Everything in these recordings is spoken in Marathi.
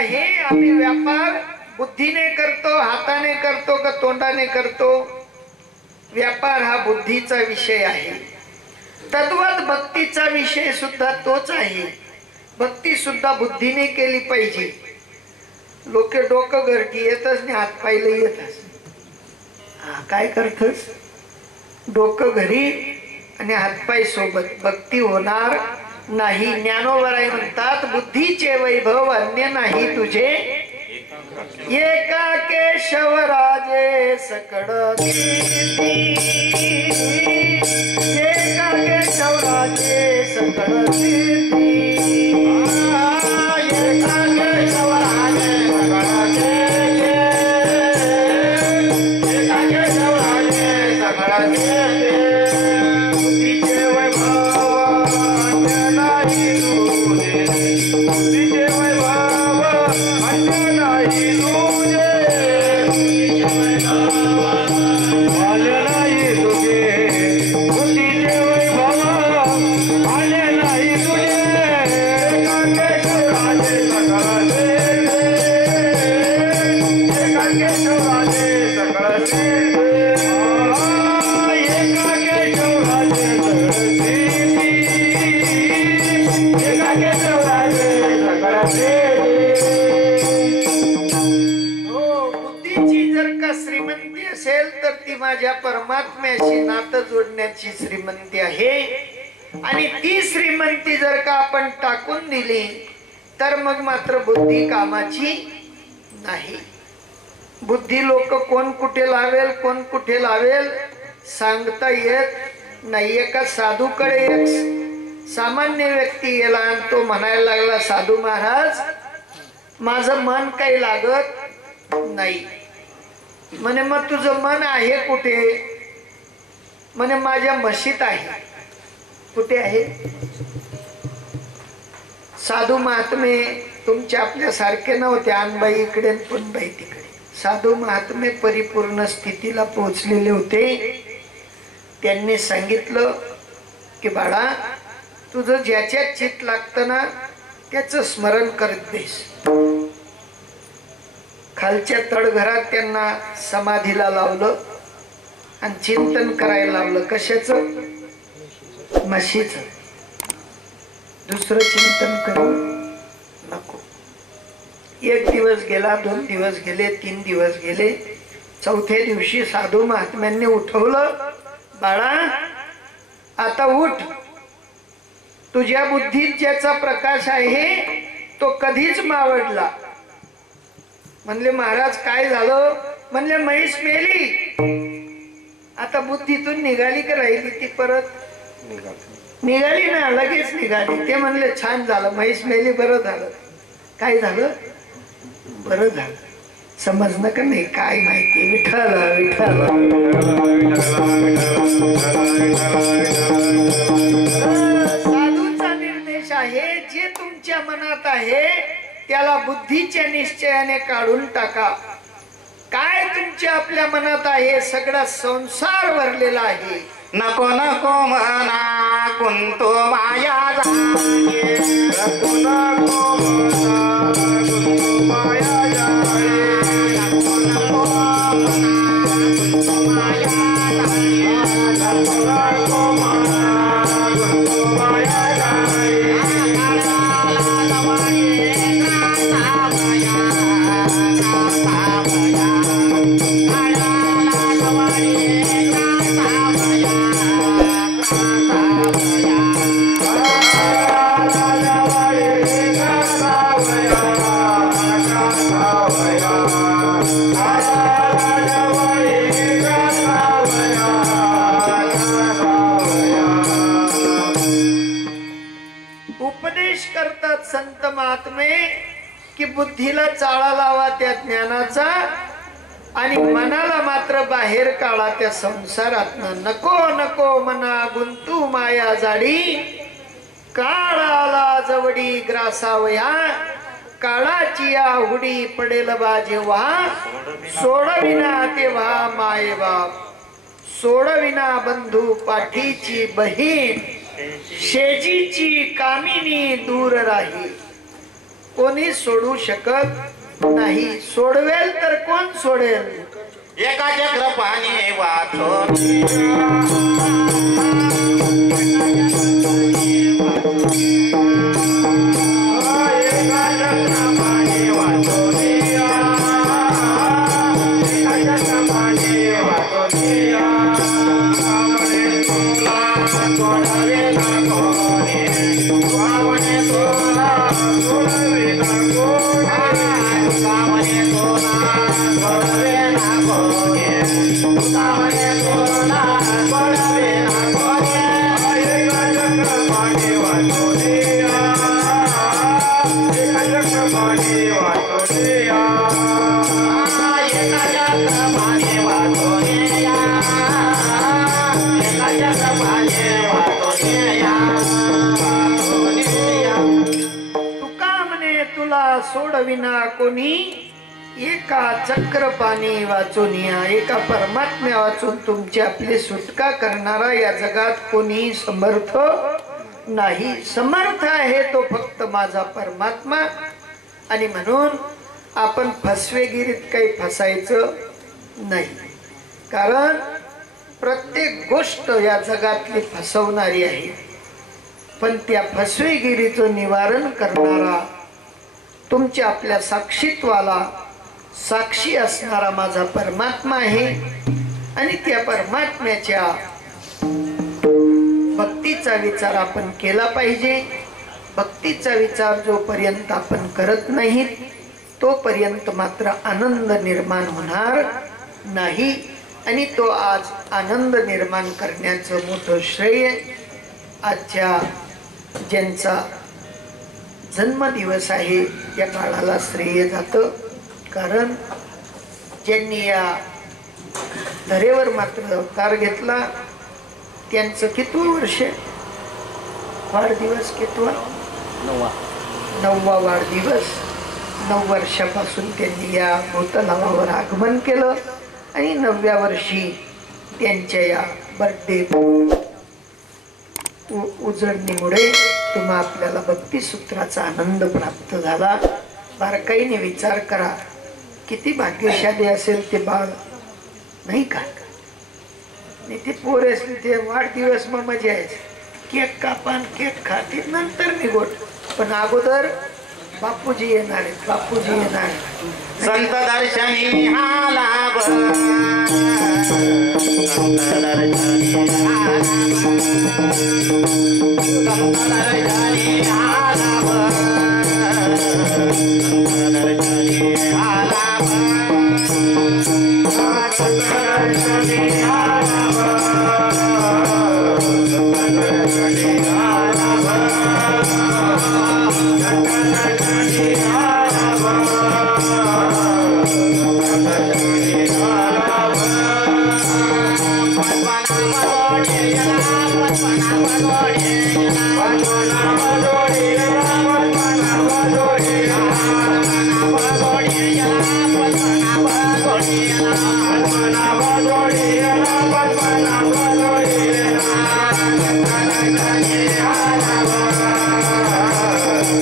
आहे आम्ही व्यापार बुद्धीने करतो, हाताने करतो का तोंडाने करतो? व्यापार हा बुद्धीचा विषय आहे. तद्वत भक्तीचा विषय सुद्धा तोच आहे. भक्ती सुद्धा बुद्धीने केली पाहिजे. लोक डोकं घरटी येतच नाही, हात पायला येतच. काय करतस? डोकं घरी आणि हातपाय सोबत. भक्ती होणार नाही. ज्ञानोबराय म्हणतात बुद्धीचे वैभव अन्य नाही तुझे, एका केशवराजे सकळ कीर्ती, एका केशवराजे सकळ कीर्ती, एका केशवराजे सकळ कीर्ती, एका केशवराजे सकळ कीर्ती. बुद्धीचे वैभव अन्य नाही तुझे, बुद्धीचे वैभव अन्य नाही तुझे, आले नाही तुझे, बुद्धीचे वैभव आले नाही तुझे, एका केशवराजे सकळ कीर्ती, एका केशवराजे सकळ कीर्ती, एका केशवराजे सकळ कीर्ती, एका केशवराजे सकळ कीर्ती. हो, बुद्धीची जर का श्रीमंती असेल तर ती माझ्या परमात्म्याशी नातं जोडण्याची श्रीमंती आहे. आणि ती श्रीमंती जर का आपण टाकून दिली तर मग मात्र बुद्धी कामाची नाही. बुद्धी लोक कोण कुठे लावेल, कोण कुठे लावेल सांगता येत नाही. एका साधूकडे एक सामान्य व्यक्ती गेला आणि तो म्हणायला लागला, साधू महाराज माझं मन काही लागत नाही. म्हणे मग तुझं मन आहे कुठे? म्हणे माझ्या म्हशीत आहे. कुठे आहे? साधू महात्मे तुमचे आपल्या सारखे नव्हते, अनबाई इकडे पुनबाई तिकडे. साधू महात्मे परिपूर्ण स्थितीला पोहोचलेले होते. त्यांनी सांगितलं की बाळा तुझं ज्याच्यात चित्त लागतं ना त्याचं स्मरण करत बेस. खालच्या तळघरात त्यांना समाधीला लावलं आणि चिंतन करायला लावलं. कशाचं? म्हशीचं. दुसरं चिंतन करू नको. एक दिवस गेला, 2 दिवस गेले, 3 दिवस गेले. चौथ्या दिवशी साधू महात्म्यांनी उठवलं, बाळा आता उठ. तुझ्या बुद्धीत ज्याचा प्रकाश आहे तो कधीच मावळला. म्हणले महाराज काय झालं? म्हणले म्हैस मेली. आता बुद्धीतून निघाली का राहिली? ती परत निघाली ना, लगेच निघाली. ते म्हणले छान झालं, म्हैस मेली, बरं झालं. काय झालं? बरं झालं. समजणं का नाही? काय माहिती? विठ्ठल विठ्ठल. साधूचा निर्देश आहे जे तुमच्या मनात आहे त्याला बुद्धीच्या निश्चयाने काढून टाका. काय तुमच्या आपल्या मनात आहे? सगळा संसार भरलेला आहे. नको नको म्हणा कुंतो माया जाणे, नको नको म्हणा कुंतो माया जाणे, नको नको म्हणा कुंतो माया जाणे, नको नको म्हणा कुंतो माया जाणे. उपदेश करतात संत महात्मे की बुद्धीला चाळा लावा त्या ज्ञानाचा आणि मनाला मात्र बाहेर काढा त्या संसारातनं. नको नको मना गुंतू माया जाडी, काळाला जवडी ग्रासावया, काळाची या हुडी पडेल बा जेव्हा, सोडविना तेव्हा माये बाप, सोडविना बंधू पाठीची बहीण, शेजीची कामिनी दूर राही. कोणी सोडू शकत नाही. सोडवेल तर कोण सोडेल? एका चक्रपाणी वाचून सोडविना कोणी एका चक्रपाणी वाचूनिया. एका परमात्म्या वाचून तुमची आपली सुटका करणारा या जगात कोणी समर्थ नाही. समर्थ आहे तो फक्त माझा परमात्मा. आणि म्हणून आपण फसवेगिरीत काही फसायचं नाही. कारण प्रत्येक गोष्ट या जगातली फसवणारी आहे, पण त्या फसवेगिरीचं निवारण करणारा तुमच्या आपल्या साक्षीत्वाला साक्षी असणारा माझा परमात्मा आहे. आणि त्या परमात्म्याच्या भक्तीचा विचार आपण केला पाहिजे. भक्तीचा विचार जोपर्यंत आपण करत नाही तोपर्यंत मात्र आनंद निर्माण होणार नाही. आणि तो आज आनंद निर्माण करण्याचं मोठं श्रेय आजच्या ज्यांचा जन्मदिवस आहे या काळाला श्रेय जातं. कारण ज्यांनी या धरेवर मात्र अवतार घेतला त्यांचं कितवं वर्ष वाढदिवस? कितवा? 9वा वाढदिवस. 9 वर्षापासून त्यांनी या भूतलावावर आगमन केलं. आणि 9व्या वर्षी त्यांच्या या बर्थडे उजळणीमुळे तुम्हा आपल्याला भक्तिसूत्राचा आनंद प्राप्त झाला. बारकाईने विचार करा, किती भाग्यशाली असेल ते बाळ, नाही का? नाही ते पोर असले ते वाढदिवस मग मजा आहे. केक कापान केक खाते नंतर निघोट, पण अगोदर बापूजी येणार आहेत. बापूजी येणार आहेत. संत दर्शनी हा लाभ, संत दर्शनी हा लाभ, संत दर्शनी हा लाभ, संत दर्शनी हा लाभ, संत दर्शनी हा लाभ, संत दर्शनी हा लाभ,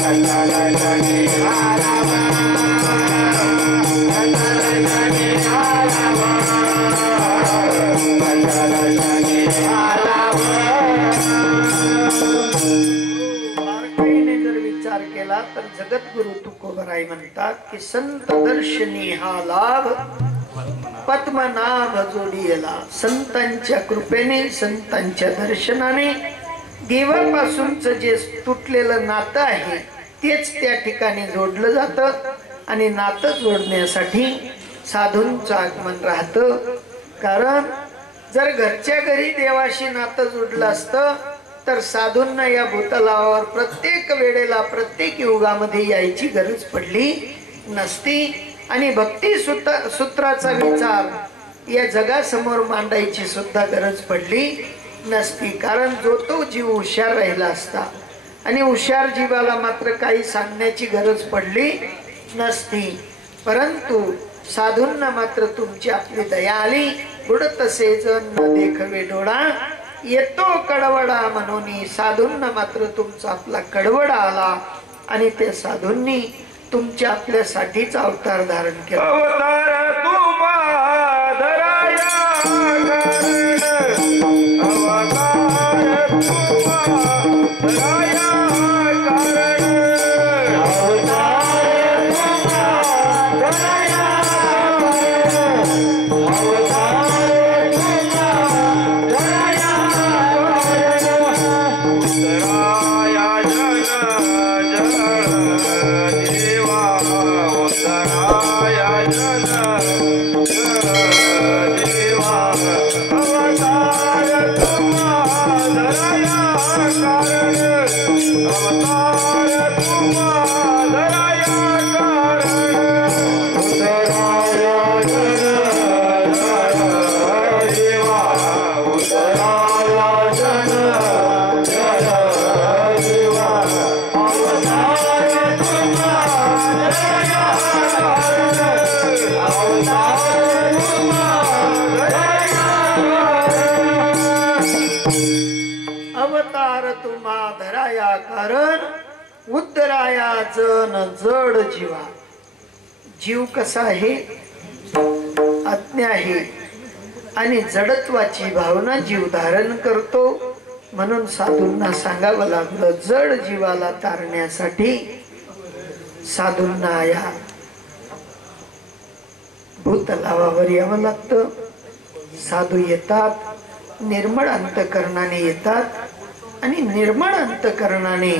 संत दर्शनी हा जगद्गुरु तुकोबराय म्हणतात की संत दर्शनी हा लाभ पद्मनाभ जोडीला. संतांच्या कृपेने, संतांच्या दर्शनाने देवापासूनच जे तुटलेलं नातं आहे तेच त्या ठिकाणी जोडलं जातं. आणि नातं जोडण्यासाठी साधूंचं आगमन राहतं. कारण जर घरच्या घरी देवाशी नातं जोडलं असतं तर साधूंना या भूतलावर प्रत्येक वेळेला प्रत्येक युगामध्ये यायची गरज पडली नसती. आणि भक्ती सूत्राचा विचार या जगासमोर मांडायची सुद्धा गरज पडली नसती. कारण जो तो जीव हुशार राहिला असता आणि हुशार जीवाला मात्र काही सांगण्याची गरज पडली नसती. परंतु साधूंना मात्र तुमची आपली दया आली. बुडतसे जन न देखवे डोळा, येतो कडवडा म्हणून. साधूंना मात्र तुमचा आपला कडवडा आला आणि त्या साधूंनी तुमच्या आपल्यासाठीच अवतार धारण केला. अवतार तुम्हा धराया कारण अवतार तुम्हा धराया कारण अवतार तुम्हा धराया अवतार तुम्हा धराया उतराया जन देवा उतराया जन देवा अवतार तुम्हा धराया कारण अवतार तुम्हा धराया कारण उतराया जन देवा उतराया जन देवा अवतार तुम्हा धराया कारण अवतार तुम्हा धराया अवतार तुम्हा धराया कारण उद्धराया जन जड जीवा. जीव कसा आहे? अज्ञ आहे आणि जडत्वाची भावना जीव धारण करतो. म्हणून साधूंना सांगावं लागलं, जड जीवाला तारण्यासाठी साधूंना या भूतलावावर यावं लागतं. साधू येतात, निर्मळ अंतकरणाने येतात आणि निर्मळ अंतकरणाने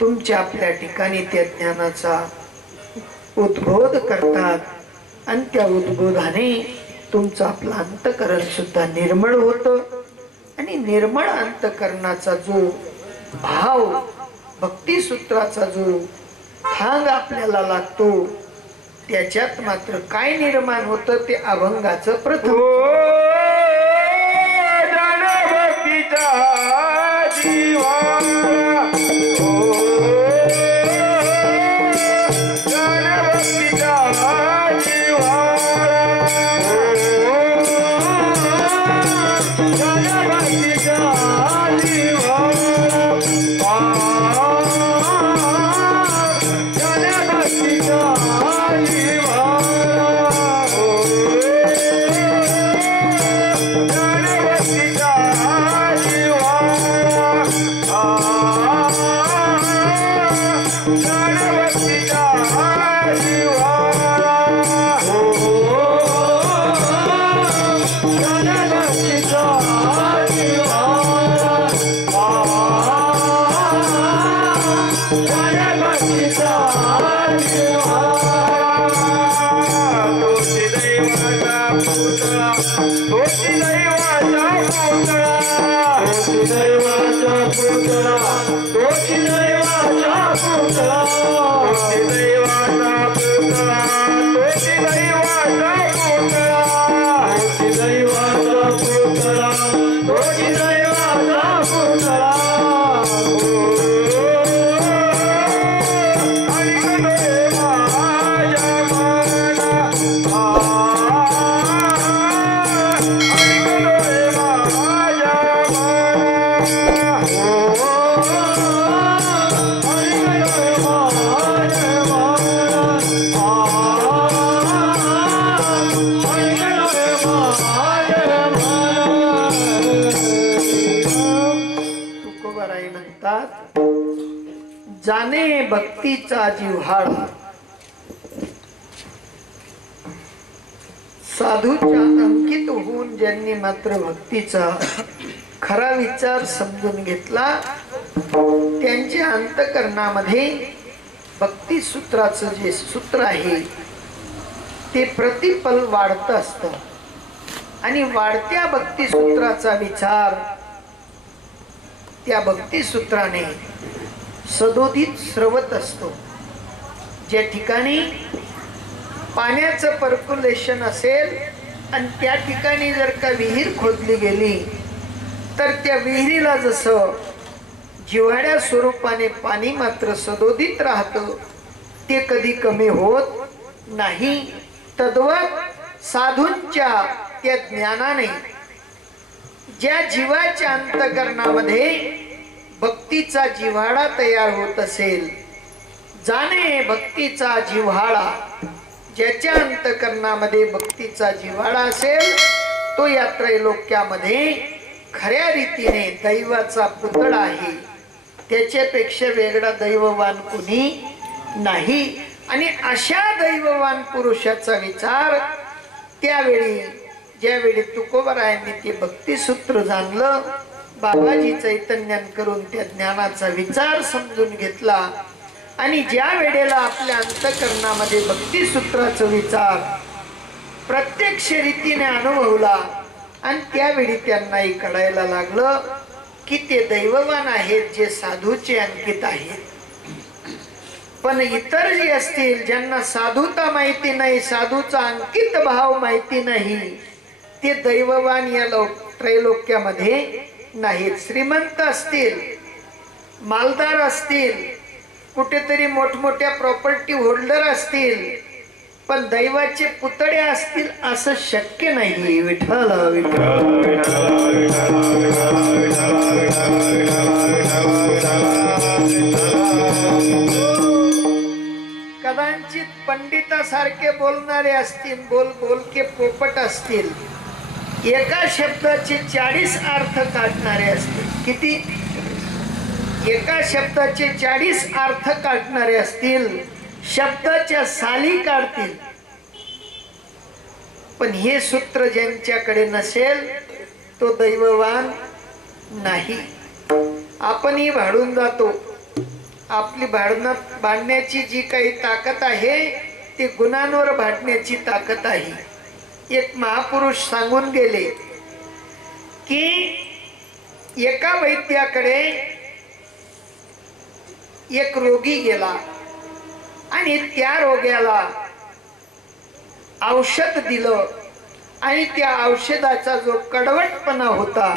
तुमच्या आपल्या ठिकाणी त्या ज्ञानाचा उद्बोध करतात आणि त्या उद्बोधाने तुमचं आपलं अंतकरण सुद्धा निर्मळ होतं. आणि निर्मळ अंतकरणाचा जो भाव, भक्तिसूत्राचा जो थांग आपल्याला लागतो, त्याच्यात मात्र काय निर्माण होतं ते अभंगाचं प्रथम. भक्तीचा जीवाला भक्तीचा जीवाला भक्तीचा जाने भक्तीचा जिव्हाळा. साधूच्या अंकित होऊन ज्यांनी मात्र भक्तीचा खरा विचार समजून घेतला, त्यांच्या अंतकरणामध्ये भक्ती सूत्राचं जे सूत्र आहे ते प्रतिपल वाढत असतं. आणि वाढत्या भक्ती सूत्राचा विचार त्या भक्ती सूत्राने सदोदित स्रवत असतो. ज्या ठिकाणी पाण्याचं पर्क्युलेशन असेल आणि त्या ठिकाणी जर का विहीर खोदली गेली तर त्या विहिरीला जसं जिव्हाळ्या स्वरूपाने पाणी मात्र सदोदित राहतं, ते कधी कमी होत नाही. तद्वत साधूंच्या त्या ज्ञानाने ज्या जीवाच्या अंतकरणामध्ये भक्तीचा जिव्हाळा तयार होत असेल जाणे भक्तीचा जिव्हाळा, ज्याच्या अंतकरणामध्ये भक्तीचा जिव्हाळा असेल तो या त्रैलोक्यामध्ये खऱ्या रीतीने दैवाचा पुतळा आहे. त्याच्यापेक्षा वेगळा दैववान कुणी नाही. आणि अशा दैववान पुरुषाचा विचार त्यावेळी ज्यावेळी तुकोबरायांनी ते भक्तिसूत्र जाणलं, बाबाजी चैतन्यान करून त्या ज्ञानाचा विचार समजून घेतला आणि ज्या वेळेला आपल्या अंतकरणामध्ये भक्तिसूत्राचा विचार प्रत्यक्ष रीतीने अनुभवला आणि त्यावेळी त्यांनाही कळायला लागलं की ते दैववान आहेत जे साधूचे अंकित आहेत. पण इतर जे असतील ज्यांना साधुता माहिती नाही, साधूचा अंकित भाव माहिती नाही, ते दैववान या त्रैलोक्यामध्ये नाहीत. श्रीमंत असतील, मालदार असतील, कुठेतरी मोठमोठ्या प्रॉपर्टी होल्डर असतील, पण दैवाचे पुतळे असतील असं शक्य नाही. विठ्ठल कदाचित पंडितासारखे बोलणारे असतील, बोलके पोपट असतील, एका शब्दाचे 40 अर्थ काढणारे असतील. किती? एका शब्दाचे 40 अर्थ काढणारे असतील, शब्दाच्या साली काढतील. पण हे सूत्र ज्यांच्याकडे नसेल तो दैववान नाही. आपणही भाडून जातो. आपली भांडण्याची जी काही ताकद आहे ती गुणांवर भांडण्याची ताकद आहे. एक महापुरुष सांगून गेले की एका वैद्याकडे एक रोगी गेला आणि त्या रोग्याला औषध दिलं आणि त्या औषधाचा जो कडवटपणा होता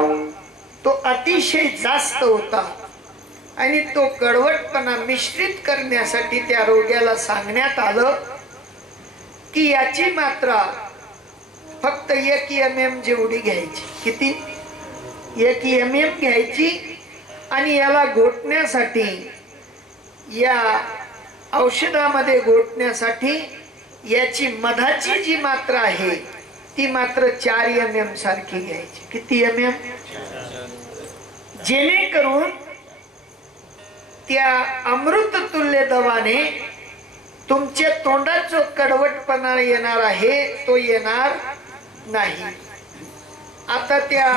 तो अतिशय जास्त होता आणि तो कडवटपणा मिश्रित करण्यासाठी त्या रोग्याला सांगण्यात आलं की याची मात्रा फक्त 1 mm जेवढी घ्यायची. किती? 1 mm घ्यायची आणि याला घोटण्यासाठी, या औषधामध्ये घोटण्यासाठी याची मधाची जी मात्रा आहे ती मात्र 4 mm सारखी घ्यायची. किती mm? जेणेकरून त्या अमृत तुल्य दवाने तुमच्या तोंडात जो कडवटपणा येणार आहे तो येणार नाही. आता त्या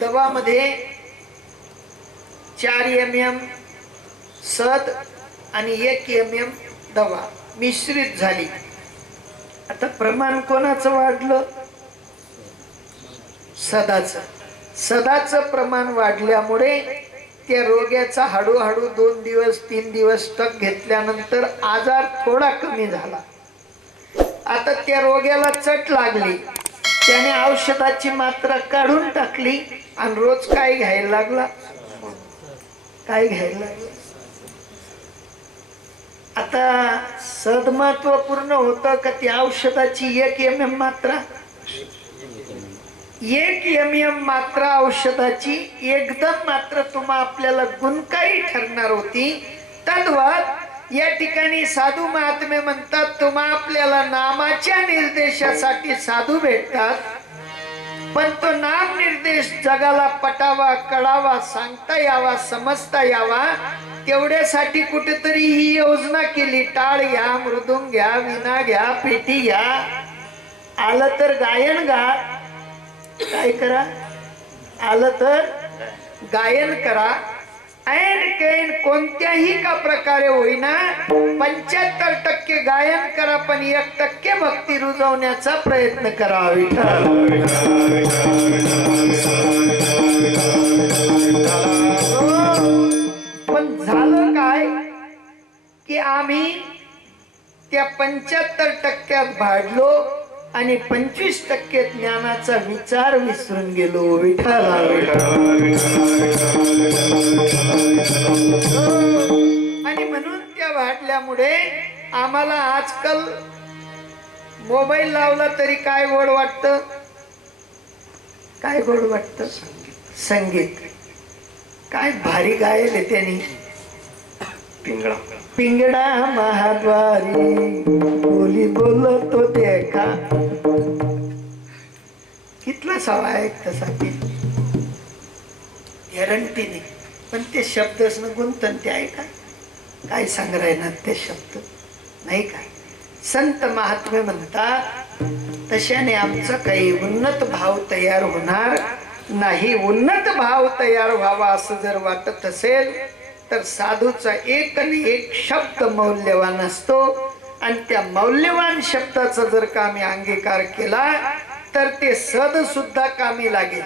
दवामध्ये 4 mm सद आणि 1 mm दवा मिश्रित झाली. आता प्रमाण कोणाचं वाढलं? सदाचं प्रमाण वाढल्यामुळे त्या रोग्याचा हळूहळू 2 दिवस 3 दिवस टक घेतल्यानंतर आजार थोडा कमी झाला. आता त्या रोग्याला चट लागली, त्याने औषधाची मात्रा काढून टाकली आणि रोज काय घ्यायला लागला? आता सद महत्वपूर्ण होतं का ती औषधाची 1 mm मात्रा? 1 mm मात्रा औषधाची एकदम मात्र तुम्हा आपल्याला गुणकारी ठरणार होती. तद्वत या ठिकाणी साधू महात्मे म्हणतात तुम्हा आपल्याला नामाच्या निर्देशासाठी साधू भेटतात, पण तो नाम निर्देश जगाला पटावा, कळावा, सांगता यावा, समजता यावा तेवढ्यासाठी कुठेतरी ही योजना केली. टाळ घ्या, मृदुंग घ्या, विणा घ्या, पेटी घ्या, आलं तर गायन गा. काय करा? आलं तर गायन करा. ऐन कैन कोणत्याही का प्रकारे होईना 75% गायन करा, पण 1% भक्ती रुजवण्याचा प्रयत्न करा. पण झालं काय की आम्ही त्या 75% भाडलो आणि 25% ज्ञानाचा विचार विसरून गेलो. विठ्ठला आणि म्हणून त्या वाढल्यामुळे आम्हाला आजकाल मोबाईल लावला तरी काय गोड वाटतं? काय गोड वाटतं? संगीत. काय भारी गायले त्यांनी. पिंगळा पिंगडा महाद्वारी बोली बोलतो देखा. कितला सवा आहे तसा गॅरंटीने, पण ते शब्दच न गुंतन ते आहे काय सांग राहणार ते शब्द नाही काय. संत महात्मे म्हणतात तशाने आमचा काही उन्नत भाव तयार होणार नाही. उन्नत भाव तयार व्हावा असं जर वाटत असेल तर साधूचा एक आणि एक शब्द मौल्यवान असतो, आणि त्या मौल्यवान शब्दाचा जर का आम्ही अंगीकार केला तर ते सद सुद्धा कामी लागेल.